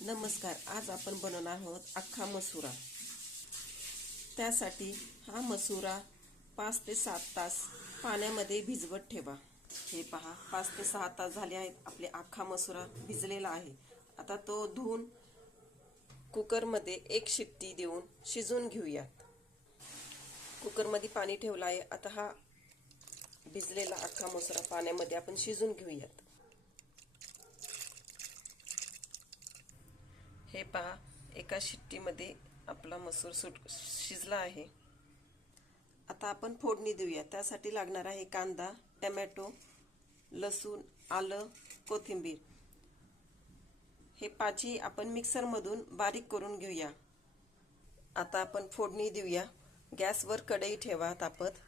नमस्कार. आज आपण बनवणार आहोत अख्खा मसुरा. त्यासाठी हा मसुरा 5 ते 7 तास पाण्यामध्ये भिजवत ठेवा. हे पहा, 5 ते 6 तास झाले आहेत. आपले अख्खा मसुरा भिजलेला आहे. आता तो धुवून कुकरमध्ये 1 शिट्टी देऊन शिजवून घेऊयात. कुकरमध्ये पाणी ठेवलं आहे. आता हा भिजलेला अख्खा मसुरा पाण्यामध्ये आपण शिजवून घेऊयात. हे पहा, एका शिट्टीमध्ये आपला मसूर शिजला आहे. आता आपण फोडणी देऊया. त्यासाठी लागणार आहे कांदा, टोमॅटो, लसूण, आलं, कोथिंबीर. हे पाची आपण मिक्सरमधून बारीक करून घेऊया. आता आपण फोडणी देऊया. गॅसवर कढई ठेवा तापत.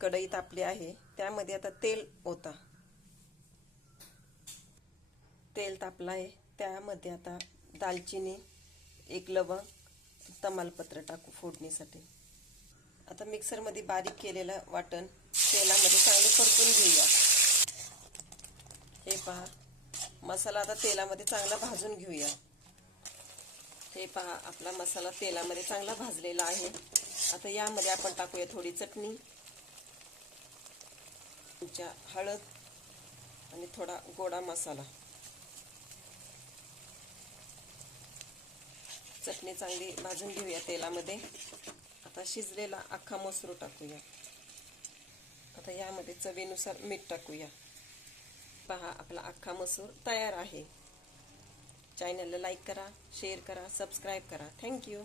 कढई तापली आहे. त्यामध्ये आता तेल ओता. तेल तापलं आहे. त्यामध्ये आता दालचिनी, 1 लवंग, तमालपत्र टाकू फोडणीसाठी. आता मिक्सरमध्ये बारीक केलेलं वाटण तेलामध्ये चांगले परतून घेऊया. हे पहा, मसाला आता तेलामध्ये चांगला भाजून घेऊया. हे पहा, आपला मसाला तेलामध्ये चांगला भाजलेला आहे. आता यामध्ये आपण टाकूया थोडी चटणी, हळद आणि थोडा गोडा मसाला. चटणी चांगली भाजून घेऊया तेलामध्ये. आता शिजलेला अख्खा मसूर टाकूया. आता यामध्ये चवीनुसार मीठ टाकूया. पहा, आपला अख्खा मसूर तयार आहे. चॅनलला लाईक करा, शेअर करा, सबस्क्राईब करा. थँक्यू.